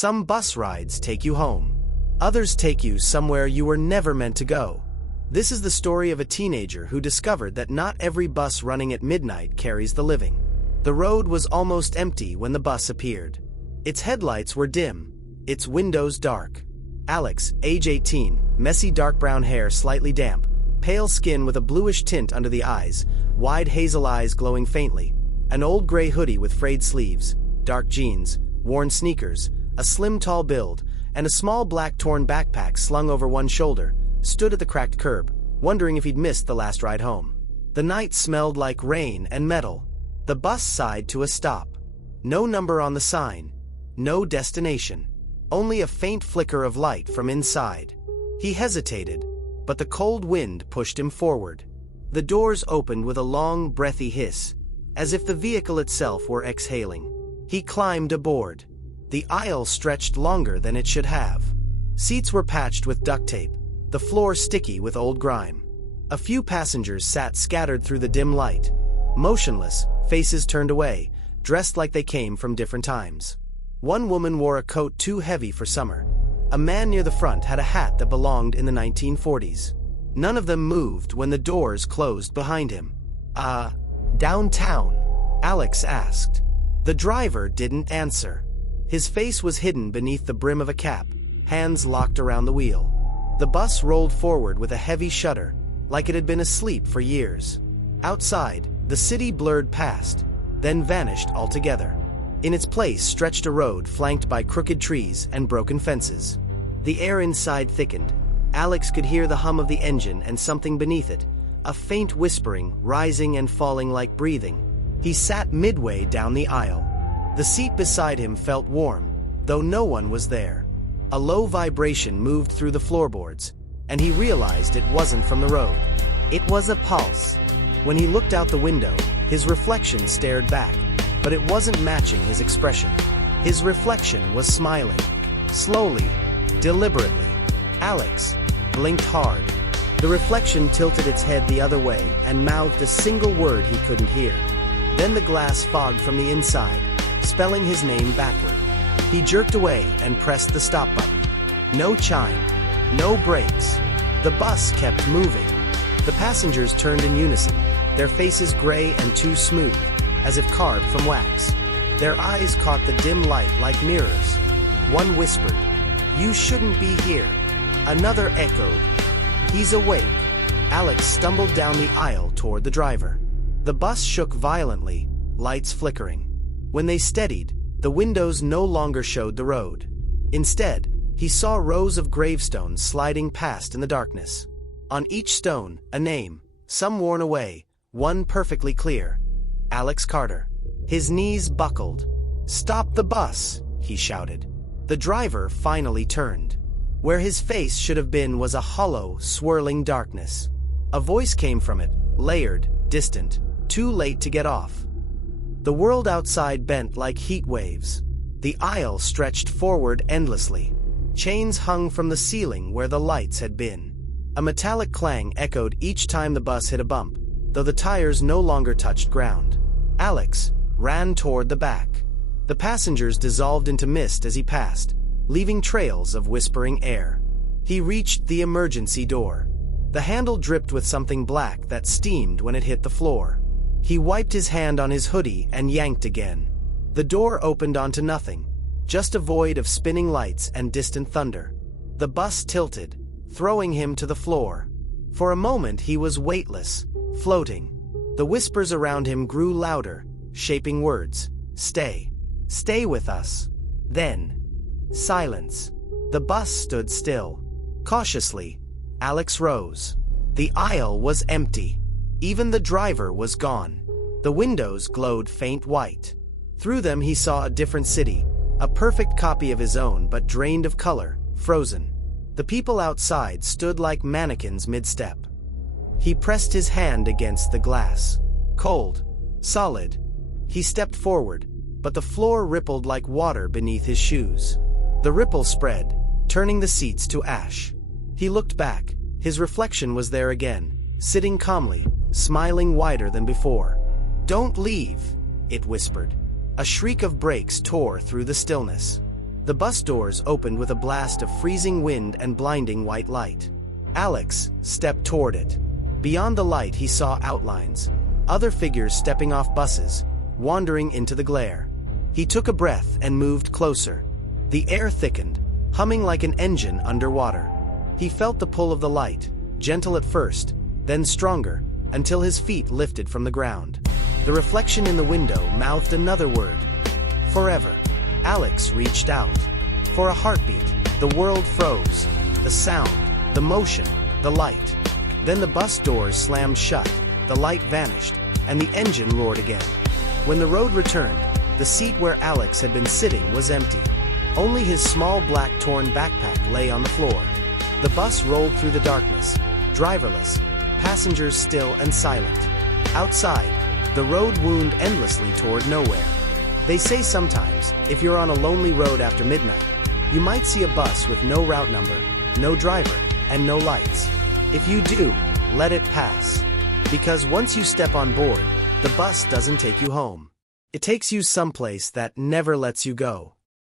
Some bus rides take you home. Others take you somewhere you were never meant to go. This is the story of a teenager who discovered that not every bus running at midnight carries the living. The road was almost empty when the bus appeared. Its headlights were dim, its windows dark. Alex, age 18, messy dark brown hair slightly damp, pale skin with a bluish tint under the eyes, wide hazel eyes glowing faintly, an old gray hoodie with frayed sleeves, dark jeans, worn sneakers, a slim tall build, and a small black torn backpack slung over one shoulder, stood at the cracked curb, wondering if he'd missed the last ride home. The night smelled like rain and metal. The bus sighed to a stop. No number on the sign, no destination, only a faint flicker of light from inside. He hesitated, but the cold wind pushed him forward. The doors opened with a long, breathy hiss, as if the vehicle itself were exhaling. He climbed aboard. The aisle stretched longer than it should have. Seats were patched with duct tape, the floor sticky with old grime. A few passengers sat scattered through the dim light, motionless, faces turned away, dressed like they came from different times. One woman wore a coat too heavy for summer. A man near the front had a hat that belonged in the 1940s. None of them moved when the doors closed behind him. Downtown?" Alex asked. The driver didn't answer. His face was hidden beneath the brim of a cap, hands locked around the wheel. The bus rolled forward with a heavy shudder, like it had been asleep for years. Outside, the city blurred past, then vanished altogether. In its place stretched a road flanked by crooked trees and broken fences. The air inside thickened. Alex could hear the hum of the engine and something beneath it, a faint whispering, rising and falling like breathing. He sat midway down the aisle. The seat beside him felt warm, though no one was there. A low vibration moved through the floorboards, and he realized it wasn't from the road. It was a pulse. When he looked out the window, his reflection stared back, but it wasn't matching his expression. His reflection was smiling, slowly, deliberately. Alex blinked hard. The reflection tilted its head the other way and mouthed a single word he couldn't hear. Then the glass fogged from the inside, spelling his name backward. He jerked away and pressed the stop button. No chime, no brakes. The bus kept moving. The passengers turned in unison, their faces gray and too smooth, as if carved from wax. Their eyes caught the dim light like mirrors. One whispered, "You shouldn't be here." Another echoed, "He's awake." Alex stumbled down the aisle toward the driver. The bus shook violently, lights flickering. When they steadied, the windows no longer showed the road. Instead, he saw rows of gravestones sliding past in the darkness. On each stone, a name, some worn away, one perfectly clear. Alex Carter. His knees buckled. "Stop the bus," he shouted. The driver finally turned. Where his face should have been was a hollow, swirling darkness. A voice came from it, layered, distant, too late to get off. The world outside bent like heat waves. The aisle stretched forward endlessly. Chains hung from the ceiling where the lights had been. A metallic clang echoed each time the bus hit a bump, though the tires no longer touched ground. Alex ran toward the back. The passengers dissolved into mist as he passed, leaving trails of whispering air. He reached the emergency door. The handle dripped with something black that steamed when it hit the floor. He wiped his hand on his hoodie and yanked again. The door opened onto nothing, just a void of spinning lights and distant thunder. The bus tilted, throwing him to the floor. For a moment he was weightless, floating. The whispers around him grew louder, shaping words. "Stay. Stay with us." Then, silence. The bus stood still. Cautiously, Alex rose. The aisle was empty. Even the driver was gone. The windows glowed faint white. Through them he saw a different city, a perfect copy of his own but drained of color, frozen. The people outside stood like mannequins mid-step. He pressed his hand against the glass. Cold, solid. He stepped forward, but the floor rippled like water beneath his shoes. The ripple spread, turning the seats to ash. He looked back. His reflection was there again, sitting calmly, smiling wider than before. "Don't leave," it whispered. A shriek of brakes tore through the stillness. The bus doors opened with a blast of freezing wind and blinding white light. Alex stepped toward it. Beyond the light he saw outlines, other figures stepping off buses, wandering into the glare. He took a breath and moved closer. The air thickened, humming like an engine underwater. He felt the pull of the light, gentle at first, then stronger, until his feet lifted from the ground. The reflection in the window mouthed another word. Forever. Alex reached out. For a heartbeat, the world froze. The sound, the motion, the light. Then the bus doors slammed shut, the light vanished, and the engine roared again. When the road returned, the seat where Alex had been sitting was empty. Only his small black torn backpack lay on the floor. The bus rolled through the darkness, driverless, passengers still and silent. Outside, the road wound endlessly toward nowhere. They say sometimes, if you're on a lonely road after midnight, you might see a bus with no route number, no driver, and no lights. If you do, let it pass. Because once you step on board, the bus doesn't take you home. It takes you someplace that never lets you go.